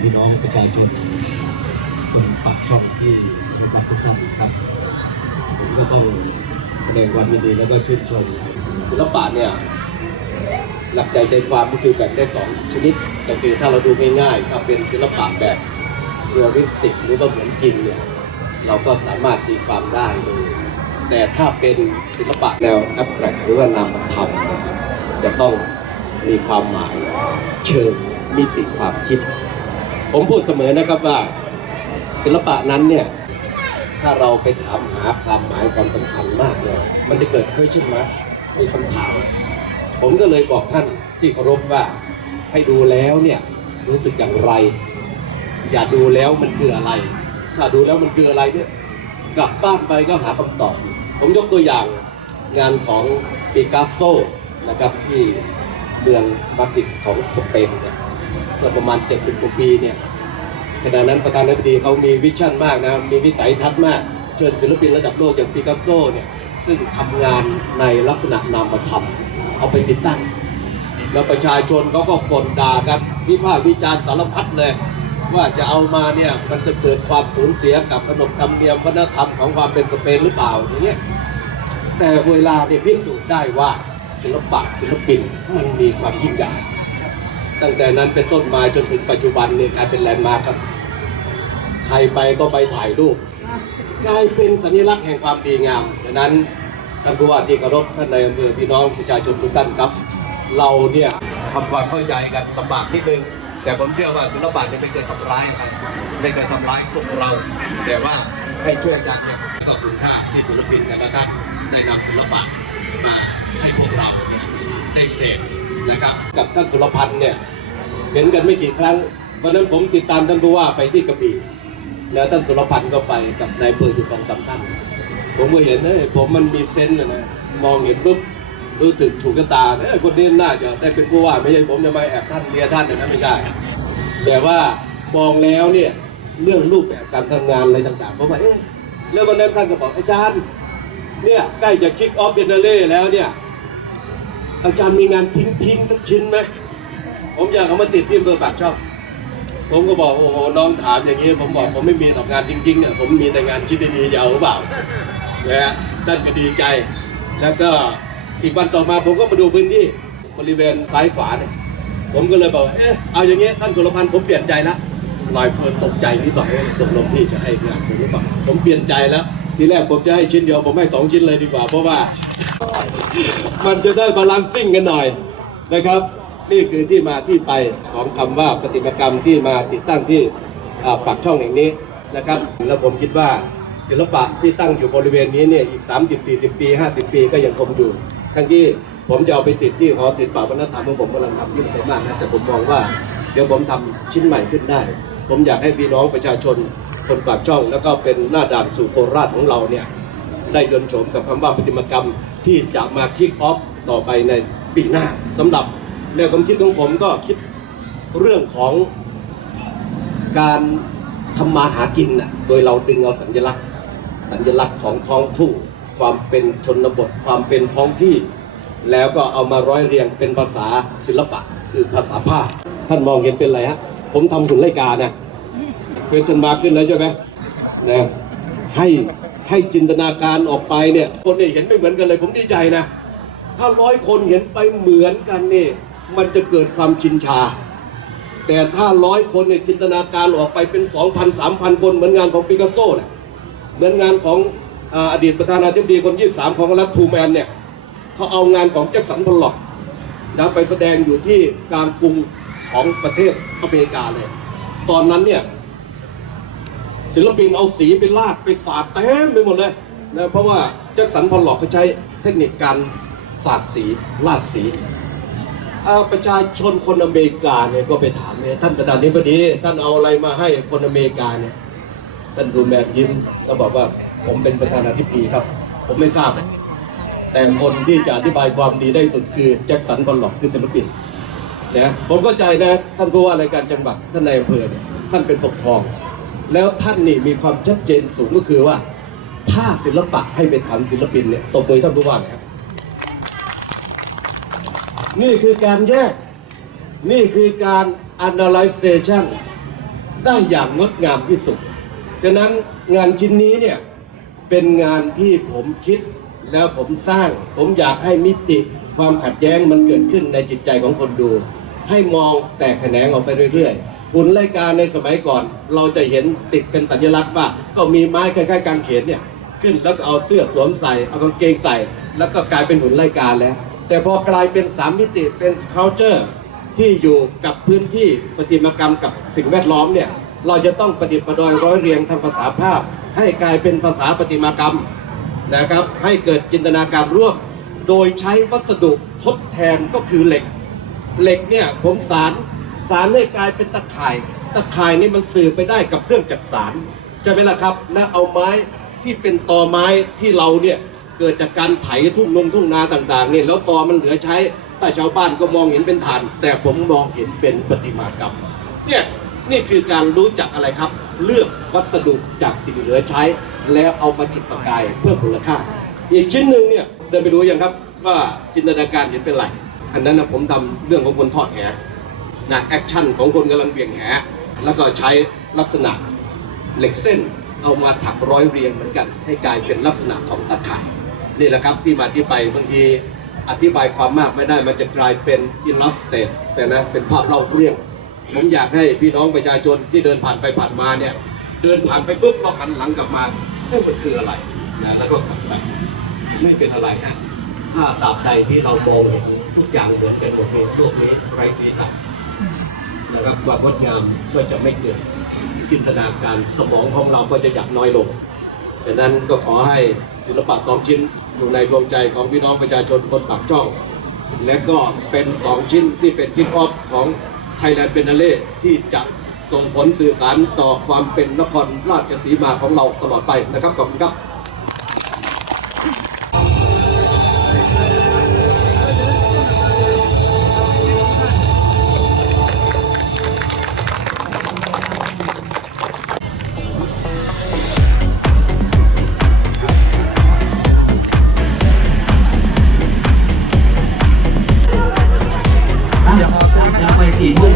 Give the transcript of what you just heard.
พี่น้องประชาชนคนปากช่องที่รักทุกท่านครับก็ต้องแสดงความยินดีแล้วก็ชื่นชมศิลปะเนี่ยหลักใจใจความก็คือแบ่งได้ 2 ชนิดก็คือถ้าเราดูง่ายๆถ้าเป็นศิลปะแบบเรียลลิสติก หรือว่าเหมือนจริงเนี่ยเราก็สามารถตีความได้เลยแต่ถ้าเป็นศิลปะแนวแอบแกรหรือว่านามธรรมจะต้องมีความหมายเชิงมิติความคิด ผมพูดเสมอนะครับว่า ศิลปะนั้นเนี่ย ถ้าเราไปถามหาความหมายความสำคัญมากเนี่ยมันจะเกิด question mark มีคำถาม ผมก็เลยบอกท่านที่เคารพว่า ให้ดูแล้วเนี่ยรู้สึกอย่างไร อย่าดูแล้วมันคืออะไร ถ้าดูแล้วมันคืออะไรเนี่ยกลับบ้านไปก็หาคำตอบ ผมยกตัวอย่างงานของปิกัสโซนะครับที่เมืองมาดริดของสเปนเนี่ย มื่อประมาณ 70กว่าปีเนี่ยขณะนั้นประธานาธิบดีเขามีวิชั่นมากนะมีวิสัยทัศน์มาก เชิญศิลปินระดับโลกอย่างปิกัสโซเนี่ยซึ่งทำงานในลักษณะนามธรรมเอาไปติดตั้ง แล้วประชาชนเขาก็กลด่ากันวิพากษ์วิจารณ์สารพัดเลย ว่าจะเอามาเนี่ยมันจะเกิดความสูญเสียกับขนบธรรมเนียมวัฒนธรรมของความเป็นสเปนหรือเปล่าอย่างเงี้ยแต่เวลาเนี่ยพิสูจน์ได้ว่าศิลปะศิลปินมันมีความยิ่งใหญ่ ตั้งแต่นั้นเป็นต้นมาจนถึงปัจจุบันเนี่ยกลายเป็นแลนด์มาร์คครับ ใครไปก็ไปถ่ายรูปกลายเป็นสัญลักษณ์แห่งความดีงามฉะนั้นท่านผู้ว่าที่เคารพท่านในอำเภอพี่น้องประชาชนทุกท่านครับ เราเนี่ยทำความเข้าใจกันลำบากนิดนึงแต่ผมเชื่อว่าศิลปะเนี่ยไม่เคยทำร้ายใครไม่เคยทำร้ายพวกเรา แต่ว่าให้ช่วยกันเนี่ยขอบคุณค่าที่ศิลปินแต่ละท่านได้นำศิลปะมาให้พวกเราเนี่ยได้เสพนะครับกับท่านสุรพันธ์เนี่ย เห็นกันไม่กี่ครั้งวันนั้นผมติดตามท่านผู้ว่าไปที่กระบี่แล้วท่านสุรพันธ์ก็ไปกับนายอำเภอยู่สองสามท่าน ผมก็เห็นเอ้ยผมมันมีเซนส์นะนะมองเห็นปุ๊บรู้สึกถูกชะตาเอ้ยคนนี้น่าจะได้เป็นผู้ว่าไม่ใช่ผมจะมาแอบท่านเลียท่านอย่างนั้นไม่ใช่ แต่ว่ามองแล้วเนี่ยเรื่องรูปแบบการทำงานอะไรต่างๆผมว่าเอ๊ะแล้ววันนั้นท่านก็บอกอาจารย์เนี่ยใกล้จะคิกออฟเบนเล่แล้วเนี่ยอาจารย์มีงานทิ้งทิ้งๆสักชิ้นไหม ผมอยากเอามาติดที่อำเภอปากช่องผมก็บอกโอ้โหน้องถามอย่างนี้ผมบอกผมไม่มีหรอกงานจริงๆเนี่ยผมมีแต่งานชิ้นดีๆจะเอาหรือเปล่านะฮะท่านก็ดีใจ แล้วก็อีกวันต่อมาผมก็มาดูพื้นที่บริเวณซ้ายขวาเนี่ยผมก็เลยบอกเอ๊ะเอาอย่างนี้ท่านสุรพันธ์ผมเปลี่ยนใจล้วลอยเพลินตกใจนิดหน่อยตกลงพี่จะให้งานผมหรือเปล่าผมเปลี่ยนใจแล้วทีแรกผมจะให้ชิ้นเดียวผมให้สองชิ้นเลยดีกว่า เพราะว่า มันจะได้บาลานซิ่งกันหน่อยนะครับ นี่คือที่มาที่ไปของคำว่าปฏิมากรรมที่มาติดตั้งที่ปากช่องแห่งนี้นะครับ แล้วผมคิดว่าศิลปะที่ตั้งอยู่บริเวณนี้เนี่ยอีก 30 40 ปี 50 ปีก็ยังคงอยู่ ทั้งที่ผมจะเอาไปติดที่หอศิลปะวัฒนธรรมของผมกำลังทำยุ่งไปมากนะแต่ผมมองว่าเดี๋ยวผมทำชิ้นใหม่ขึ้นได้ ผมอยากให้พี่น้องประชาชนคนปากช่องแล้วก็เป็นหน้าด่านสู่โคราชของเราเนี่ยได้ยนโฉมกับคำว่าประติมากรรมที่จะมาคิกออฟต่อไปในปีหน้าสำหรับ แนวความคิดของผมก็คิดเรื่องของการทำมาหากินน่ะโดยเราดึงเอาสัญลักษณ์ สัญลักษณ์ของท้องทุ่งความเป็นชนบทความเป็นท้องที่ แล้วก็เอามาร้อยเรียงเป็นภาษาศิลปะ คือภาษาภาพ ท่านมองเห็นเป็นอะไรฮะผมทำหุ่นไลกานะเพื่อนจันมาขึ้นแล้วใช่ไหมนะให้ให้จินตนาการออกไปเนี่ยคนเนี่ยเห็นไม่เหมือนกันเลย ผมดีใจนะ ถ้าร้อยคนเห็นไปเหมือนกันนี่ มันจะเกิดความชินชา แต่ถ้าร้อยคนเนี่ยจินตนาการออกไปเป็น 2,000 3,000 คนเหมือนงานของปิกัสโซเนี่ยเหมือนงานของอดีตประธานาธิบดีคน 23 ของรัฐทูแมนเนี่ยเขาเอางานของแจ็คสันพอลล็อกนะไปแสดงอยู่ที่กลางกรุงของประเทศอเมริกาเลย ตอนนั้นเนี่ยศิลปินเอาสีไปลาดไปสาดเต็มไปหมดเลยนะเพราะว่าแจ็คสันพอลล็อกเขาใช้เทคนิคการสาดสีลาดสี ประชาชนคนอเมริกาเนี่ยก็ไปถามเนี่ยท่านประธานนี้พอดีท่านเอาอะไรมาให้คนอเมริกาเนี่ยท่านดูแมนยิ้มก็บอกว่าผมเป็นประธานาธิบดีครับ ผมไม่ทราบ แต่คนที่จะอธิบายความดีได้สุดคือแจ็คสันพอลล็อกคือศิลปินนะผมเข้าใจนะท่านผู้ว่ารายการจังหวัดท่านนายอำเภอเนี่ยท่านเป็นปกครอง แล้วท่านนี่มีความชัดเจนสูงก็คือว่า ถ้าศิลปะให้ไปทำศิลปินเนี่ยตบมือท่านผู้ว่าหนะครับ นี่คือการแยก นี่คือการ analyzation ได้อย่างงดงามที่สุด ฉะนั้นงานชิ้นนี้เนี่ย เป็นงานที่ผมคิดแล้วผมสร้าง ผมอยากให้มิติความขัดแย้งมันเกิดขึ้นในจิตใจของคนดู ให้มองแตกแขนงออกไปเรื่อยๆหุ่นรายการในสมัยก่อน เราจะเห็นติดเป็นสัญลักษณ์ว่า ก็มีไม้คล้ายๆกางเขนเนี่ยขึ้นแล้วก็เอาเสื้อสวมใส่เอากางเกงใส่ แล้วก็กลายเป็นหุ่นรายการแล้ว แต่พอกลายเป็นสามมิติเป็น culture ที่อยู่กับพื้นที่ประติมากรรมกับสิ่งแวดล้อมเนี่ยเราจะต้องประดิษฐ์ประดอยร้อยเรียงทางภาษาภาพ ให้กลายเป็นภาษาประติมากรรมนะครับให้เกิดจินตนาการร่วม โดยใช้วัสดุทดแทนก็คือเหล็ก เหล็กเนี่ยผมสารสารให้กลายเป็นตะข่ายตะข่ายนี่มันสื่อไปได้กับเครื่องจักสารใช่ไหมล่ะครับและเอาไม้ที่เป็นตอไม้ที่เราเนี่ย กิดจากการไถทุ่งนงทุ่งนาต่างๆเนี่ยแล้วตอมันเหลือใช้แต่ชาวบ้านก็มองเห็นเป็นฐาน แต่ผมมองเห็นเป็นประติมากรรมเนี่ยนี่คือการรู้จักอะไรครับ เลือกวัสดุจากสิ่งเหลือใช้ แล้วเอามาจุดประกายเพิ่มมูลค่า อีกชิ้นหนึ่งเนี่ยเดินไปดูยังครับว่าจินตนาการเห็นเป็นไรอันนั้นนะผมทำเรื่องของคนทอดแหนะแอคชั่นของคนกำลังเบี่ยงแหแล้วก็ใช้ลักษณะเหล็กเส้นเอามาถักร้อยเรียงเหมือนกัน ให้กลายเป็นลักษณะของตะข่าย นี่แหละครับที่มาที่ไปบางทีอธิบายความมากไม่ได้มันจะกลายเป็นอิลลัสเตตแต่นะเป็นภาพเล่าเรื่องผมอยากให้พี่น้องประชาชนที่เดินผ่านไปผ่านมาเนี่ยเดินผ่านไปปุ๊บเราหันหลังกลับมาเอ้ยมันคืออะไรนะแล้วก็กลับไปไม่เป็นอะไรนะถ้าตราบใดที่เรามองเห็นทุกอย่างเหมือนกันหมดในโลกนี้ไร้สีสันนะครับความงดงามก็จะไม่เกิดจินตนาการสมองของเราก็จะหยับน้อยลงดังนั้นก็ขอให้ศิลปะสองชิ้น อยู่ในดวงใจของพี่น้องประชาชนคนปากช่อง และก็เป็นสองชิ้นที่เป็นคิกออฟของไทยแลนด์เบนเล่ที่จะส่งผลสื่อสารต่อความเป็นนครราชสีมาของเราตลอดไปนะครับขอบคุณครับ Itu.